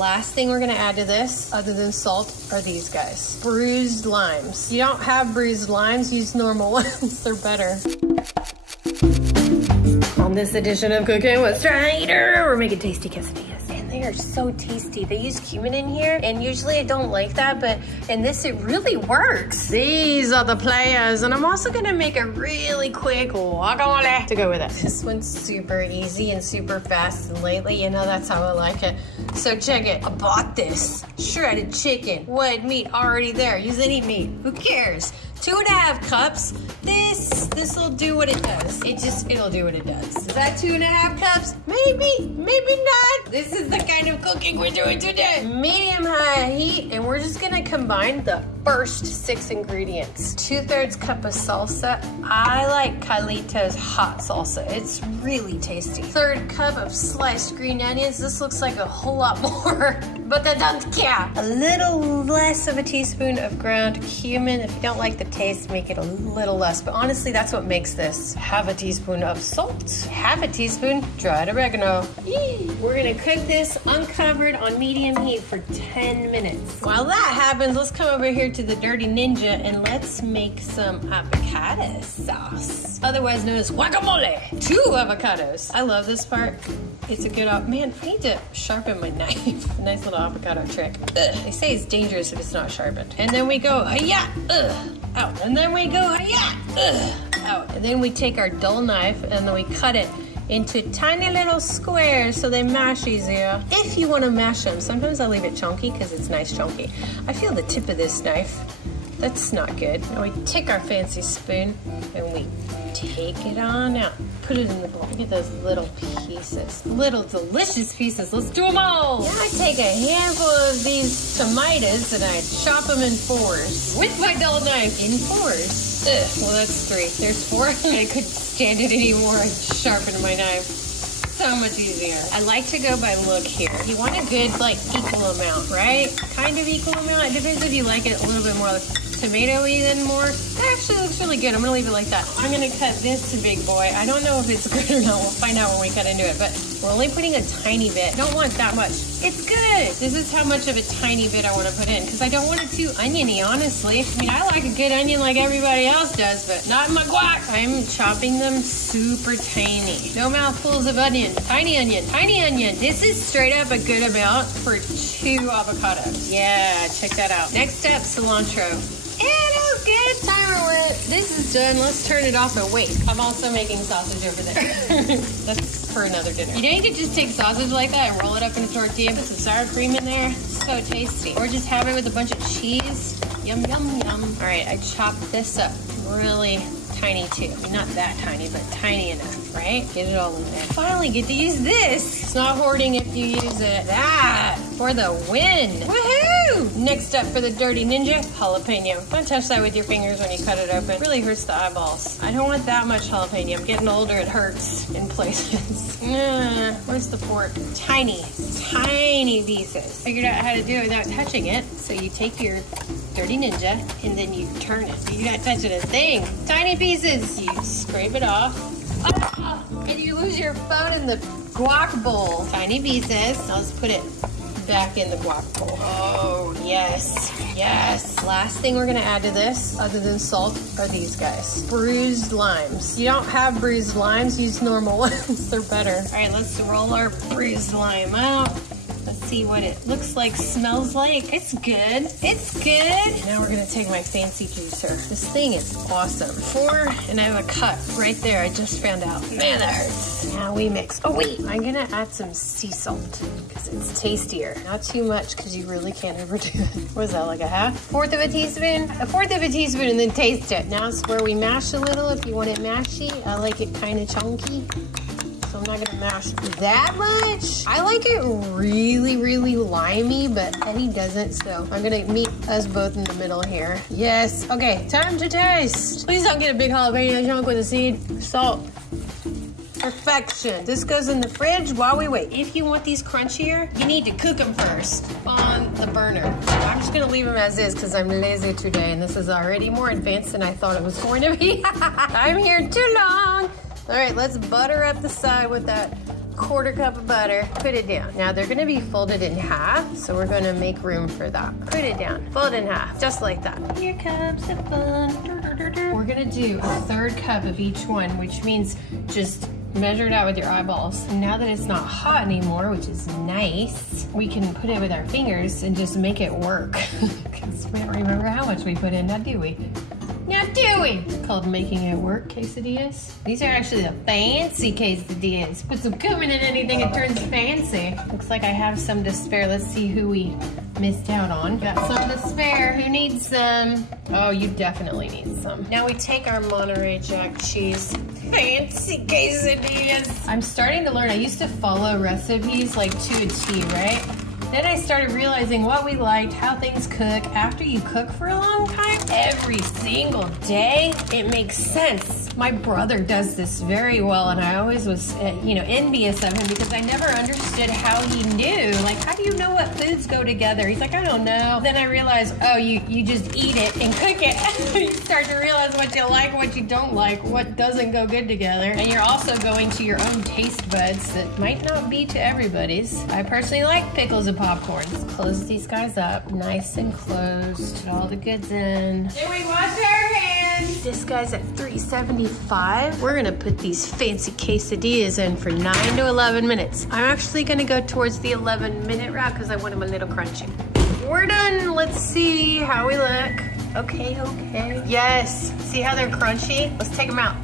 Last thing we're gonna add to this, other than salt, are these guys. Bruised limes. If you don't have bruised limes, use normal ones, they're better. On this edition of Cooking with Stridor, we're making tasty quesadillas. And they are so tasty. They use cumin in here, and usually I don't like that, but in this it really works. These are the players, and I'm also gonna make a really quick guacamole to go with it. This one's super easy and super fast, and lately, you know, that's how I like it. So check it, I bought this shredded chicken, white meat already there. Use any meat, who cares? 2.5 cups. This will do what it does. It'll do what it does. Is that 2.5 cups? Maybe, maybe not. This is the kind of cooking we're doing today. Medium-high heat, and we're just gonna combine the first 6 ingredients. 2/3 cup of salsa. I like Carlito's hot salsa. It's really tasty. 1/3 cup of sliced green onions. This looks like a whole lot more, but I don't care. A little less of a teaspoon of ground cumin. If you don't like the taste, make it a little less, but honestly, that's what makes this. Half a teaspoon of salt. Half a teaspoon dried oregano. We're gonna cook this uncovered on medium heat for 10 minutes. While that happens, let's come over here to the Dirty Ninja and let's make some avocado sauce, otherwise known as guacamole. 2 avocados. I love this part. It's a good, man, I need to sharpen my knife. Nice little avocado trick. Ugh. They say it's dangerous if it's not sharpened. And then we go, hi-ya, out. And then we go, hi-ya, out. And then we take our dull knife and then we cut it into tiny little squares so they mash easier. If you want to mash them, sometimes I leave it chunky because it's nice chunky. I feel the tip of this knife. That's not good. Now we take our fancy spoon and we take it on out. Put it in the bowl. Look at those little pieces. Little delicious pieces. Let's do them all. Now I take a handful of these tomatoes and I chop them in 4s with my dull knife in 4s. Ugh, well, that's 3. There's 4. I couldn't stand it anymore. I sharpened my knife. So much easier. I like to go by look here. You want a good, like, equal amount, right? Kind of equal amount. It depends if you like it a little bit more tomatoey than more. That actually looks really good. I'm gonna leave it like that. I'm gonna cut this big boy. I don't know if it's good or not. We'll find out when we cut into it, but we're only putting a tiny bit. Don't want that much. It's good. This is how much of a tiny bit I want to put in because I don't want it too oniony, honestly. I mean, I like a good onion like everybody else does, but not in my guac. I'm chopping them super tiny. No mouthfuls of onion. Tiny onion. Tiny onion. This is straight up a good amount for 2 avocados. Yeah, check that out. Next up, cilantro. It'll get timer wet. This is done. Let's turn it off and wait. I'm also making sausage over there. That's for another dinner. You know, you could just take sausage like that and roll it up in a tortilla, put some sour cream in there. So tasty. Or just have it with a bunch of cheese. Yum, yum, yum. All right, I chopped this up really tiny too. I mean, not that tiny, but tiny enough, right? Get it all in there. Finally get to use this. It's not hoarding if you use it. That for the win. Woohoo! Next up for the Dirty Ninja, jalapeno. Don't touch that with your fingers when you cut it open. It really hurts the eyeballs. I don't want that much jalapeno. I'm getting older, it hurts in places. Where's the fork? Tiny pieces. Figured out how to do it without touching it. So you take your Dirty Ninja and then you turn it. You're not touching a thing. Tiny pieces. You scrape it off. And you lose your phone in the guac bowl. Tiny pieces. Now let's put it back in the guac bowl. Oh, yes. Yes. Last thing we're gonna add to this, other than salt, are these guys. Bruised limes. If you don't have bruised limes, use normal ones. They're better. All right, let's roll our bruised lime out. Let's see what it looks like, smells like. It's good. It's good. Now we're gonna take my fancy juicer. This thing is awesome. 4, and I have a cut right there. I just found out. Man, that hurts. Now we mix. Oh wait, I'm gonna add some sea salt because it's tastier. Not too much because you really can't overdo it. What is that, like a half? 1/4 of a teaspoon? 1/4 of a teaspoon and then taste it. Now it's where we mash a little if you want it mashy. I like it kind of chunky. So I'm not gonna mash that much. I like it really, really limey, but Eddie doesn't, so I'm gonna meet us both in the middle here. Yes, okay, time to taste. Please don't get a big jalapeno chunk with a seed. Salt. Perfection. This goes in the fridge while we wait. If you want these crunchier, you need to cook them first on the burner. I'm just gonna leave them as is because I'm lazy today, and this is already more advanced than I thought it was going to be. I'm here too long. All right, let's butter up the side with that 1/4 cup of butter, put it down. Now they're gonna be folded in half, so we're gonna make room for that. Put it down, fold in half, just like that. Here comes the fun. We're gonna do 1/3 cup of each one, which means just measure it out with your eyeballs. And now that it's not hot anymore, which is nice, we can put it with our fingers and just make it work. Because we don't remember how much we put in, now do we? Now do we? It's called making it work quesadillas. These are actually the fancy quesadillas. Put some cumin in anything, it turns fancy. Looks like I have some to spare. Let's see who we missed out on. Got some to spare. Who needs some? Oh, you definitely need some. Now we take our Monterey Jack cheese. Fancy quesadillas. I'm starting to learn. I used to follow recipes like to a T, right? Then I started realizing what we liked, how things cook. After you cook for a long time, every single day, it makes sense. My brother does this very well, and I always was, envious of him because I never understood how he knew. Like, how do you know what foods go together? He's like, I don't know. Then I realized, oh, you just eat it and cook it. You start to realize what you like, what you don't like, what doesn't go good together. And you're also going to your own taste buds that might not be to everybody's. I personally like pickles and popcorn. Let's close these guys up, nice and closed. Put all the goods in. Then we wash our hands. This guy's at 375. We're gonna put these fancy quesadillas in for 9 to 11 minutes. I'm actually gonna go towards the 11-minute route because I want them a little crunchy. We're done. Let's see how we look. Okay. Yes, see how they're crunchy? Let's take them out.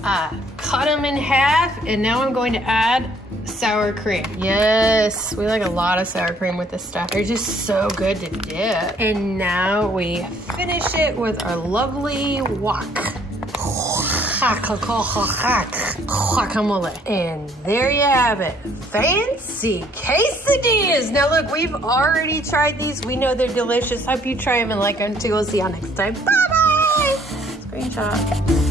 Cut them in half, and now I'm going to add sour cream. Yes, we like a lot of sour cream with this stuff. They're just so good to dip. And now we finish it with our lovely guacamole. And there you have it. Fancy quesadillas. Now look, we've already tried these. We know they're delicious. Hope you try them and like them too. We'll see y'all next time. Bye-bye. Screenshot.